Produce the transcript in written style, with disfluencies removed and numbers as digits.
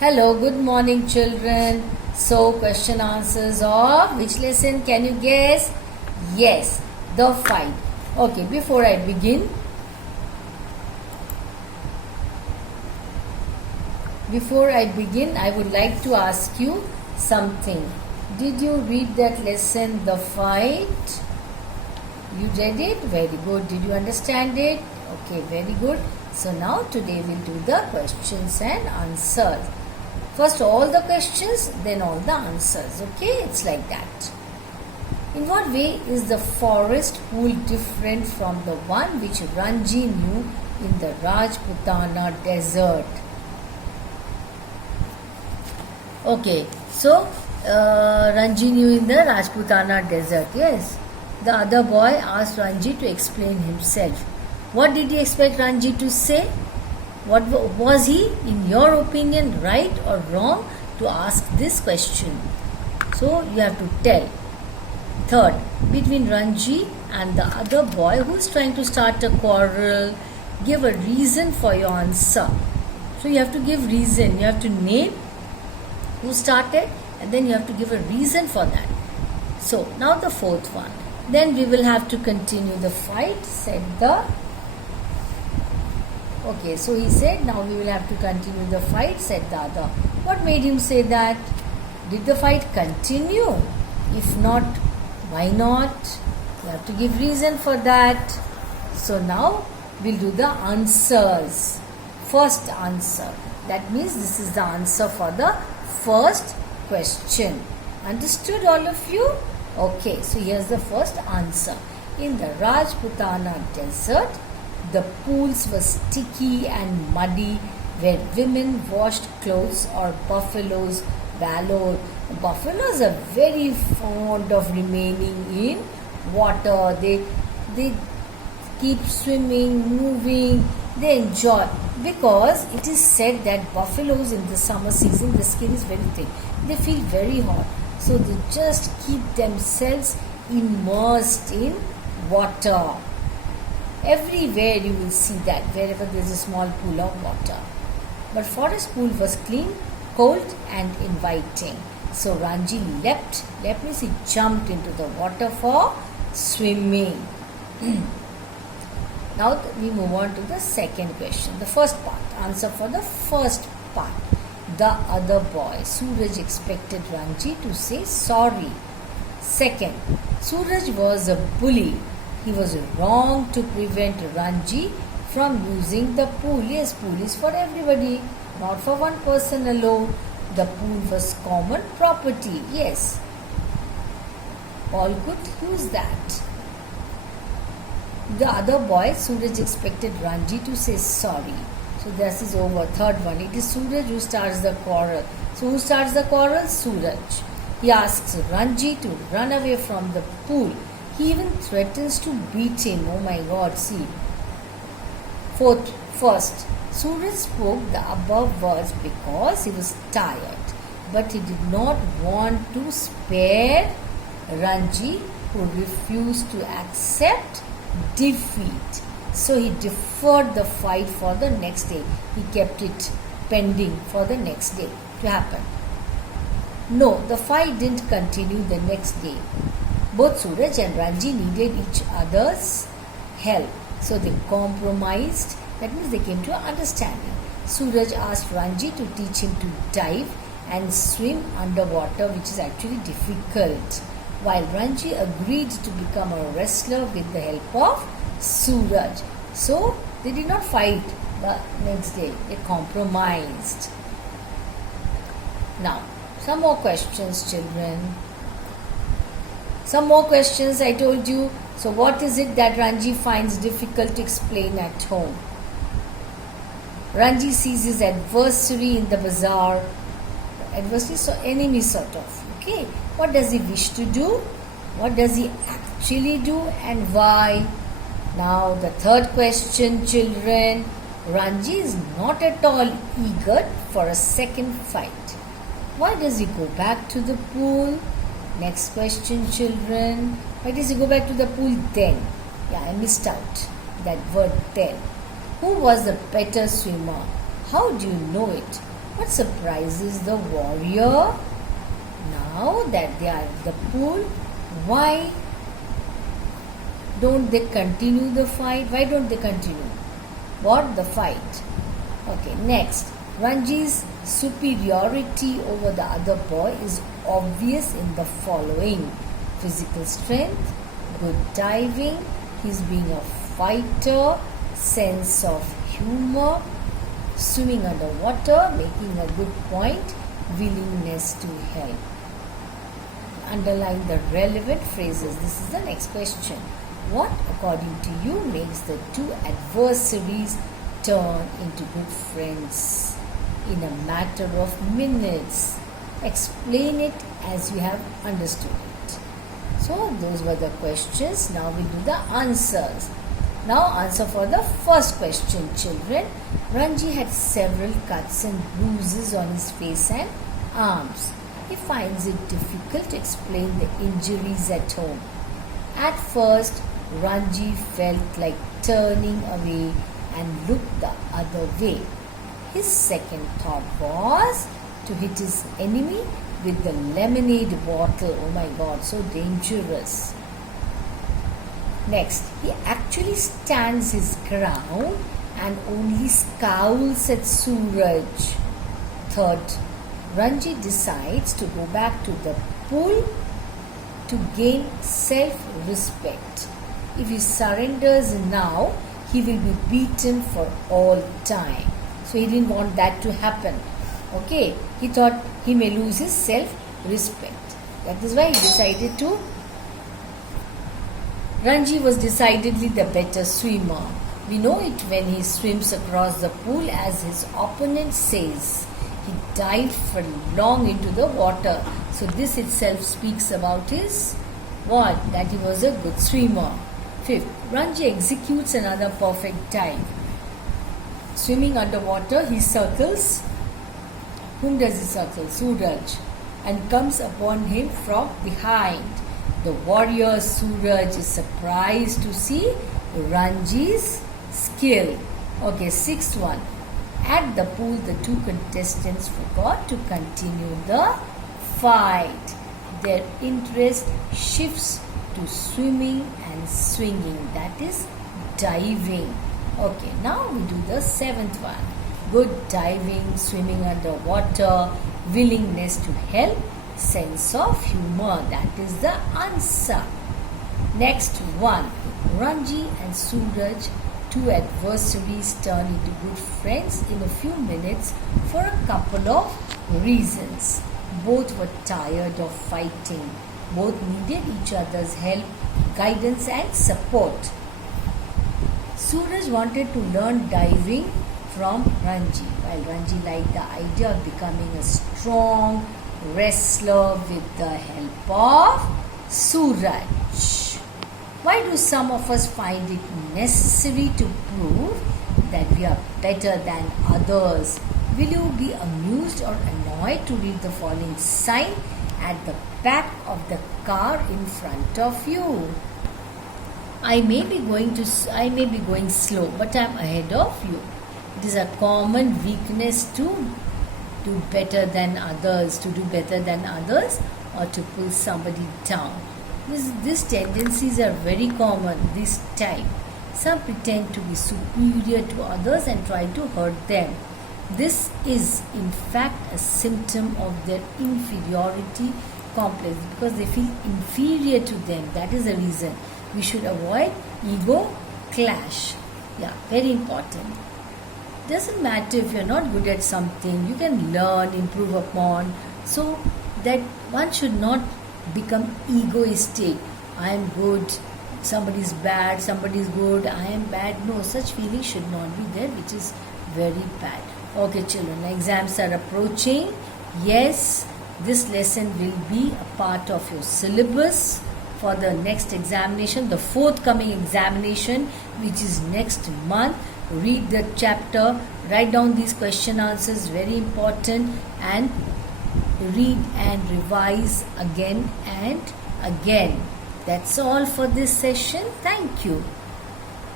Hello, good morning, children. So, question answers of which lesson can you guess? Yes, the fight. Okay, before I begin, I would like to ask you something. Did you read that lesson, The Fight? You read it? Very good. Did you understand it? Okay, very good. So now today we'll do the questions and answers. First all the questions, then all the answers. Okay, it's like that. In what way is the forest pool different from the one which Ranji knew in the Rajputana desert? Okay, so Ranji knew in the Rajputana desert, yes. The other boy asked Ranji to explain himself. What did he expect Ranji to say? What was he, in your opinion, right or wrong to ask this question? So you have to tell. Third, between Ranji and the other boy who is trying to start a quarrel, give a reason for your answer. So you have to give reason. You have to name who started and then you have to give a reason for that. So now the fourth one. Then we will have to continue the fight, said the... Okay, so he said, now we will have to continue the fight, said the other. What made him say that? Did the fight continue? If not, why not? You have to give reason for that. So now we'll do the answers. First answer. That means this is the answer for the first question. Understood, all of you? Okay, so here's the first answer. In the Rajputana desert, the pools were sticky and muddy where women washed clothes or buffaloes wallowed. Buffaloes are very fond of remaining in water. They keep swimming, moving. They enjoy, because it is said that buffaloes in the summer season, the skin is very thick. They feel very hot. So they just keep themselves immersed in water. Everywhere you will see that, wherever there is a small pool of water. But forest pool was clean, cold and inviting. So Ranji leapt means he jumped into the water for swimming. Now we move on to the second question. The first part, answer for the first part. The other boy, Suraj, expected Ranji to say sorry. Second, Suraj was a bully. He was wrong to prevent Ranji from using the pool. Yes, pool is for everybody, not for one person alone. The pool was common property. Yes, all could use that. The other boy, Suraj, expected Ranji to say sorry. So this is over. Third one. It is Suraj who starts the quarrel. So who starts the quarrel? Suraj. He asks Ranji to run away from the pool. He even threatens to beat him. Oh my God, see. First, Suraj spoke the above words because he was tired. But he did not want to spare Ranji, who refused to accept defeat. So he deferred the fight for the next day. He kept it pending for the next day to happen. No, the fight didn't continue the next day. Both Suraj and Ranji needed each other's help. So they compromised. That means they came to an understanding. Suraj asked Ranji to teach him to dive and swim underwater, which is actually difficult, while Ranji agreed to become a wrestler with the help of Suraj. So they did not fight the next day. They compromised. Now, some more questions, children. Some more questions, I told you. So what is it that Ranji finds difficult to explain at home? Ranji sees his adversary in the bazaar. Adversary, so enemy sort of. Okay. What does he wish to do? What does he actually do and why? Now the third question, children. Ranji is not at all eager for a second fight. Why does he go back to the pool? Next question, children. Why does he go back to the pool then? Yeah, I missed out that word then. Who was the better swimmer? How do you know it? What surprises the warrior? Now that they are at the pool, why don't they continue the fight? Why don't they continue? What? The fight. Okay, next. Ranji's superiority over the other boy is obvious in the following: physical strength, good diving, he's being a fighter, sense of humor, swimming underwater, making a good point, willingness to help. Underline the relevant phrases. This is the next question. What, according to you, makes the two adversaries turn into good friends in a matter of minutes? Explain it as you have understood it. So those were the questions. Now we do the answers. Now answer for the first question, children. Ranji had several cuts and bruises on his face and arms. He finds it difficult to explain the injuries at home. At first, Ranji felt like turning away and looked the other way. His second thought was to hit his enemy with the lemonade bottle. Oh my God, so dangerous. Next, he actually stands his ground and only scowls at Suraj. Third, Ranji decides to go back to the pool to gain self-respect. If he surrenders now, he will be beaten for all time. So he didn't want that to happen. Okay, he thought he may lose his self-respect. That is why he decided to. Ranji was decidedly the better swimmer. We know it when he swims across the pool, as his opponent says. He dived for long into the water. So this itself speaks about his what? That he was a good swimmer. Fifth, Ranji executes another perfect dive. Swimming underwater, he circles. Whom does he circle? Suraj. And comes upon him from behind. The warrior Suraj is surprised to see Ranji's skill. Okay, sixth one. At the pool, the two contestants forgot to continue the fight. Their interest shifts to swimming and swinging. That is diving. Okay, now we do the seventh one. Good diving, swimming underwater, willingness to help, sense of humor. That is the answer. Next one. Ranji and Suraj, two adversaries, turn into good friends in a few minutes for a couple of reasons. Both were tired of fighting. Both needed each other's help, guidance and support. Suraj wanted to learn diving from Ranji, while Ranji liked the idea of becoming a strong wrestler with the help of Suraj. Why do some of us find it necessary to prove that we are better than others? Will you be amused or annoyed to read the following sign at the back of the car in front of you? I may be going slow, but I am ahead of you. It is a common weakness to do better than others, or to pull somebody down. These tendencies are very common, this type. Some pretend to be superior to others and try to hurt them. This is in fact a symptom of their inferiority complex, because they feel inferior to them. That is the reason. We should avoid ego clash. Yeah, very important. Doesn't matter if you're not good at something, you can learn, improve upon. So that one should not become egoistic. I am good, somebody's bad, somebody's good, I am bad. No, such feeling should not be there, which is very bad. Okay, children, exams are approaching. Yes, this lesson will be a part of your syllabus for the next examination, the forthcoming examination, which is next month. Read the chapter, write down these question answers, very important, and read and revise again and again. That's all for this session. Thank you.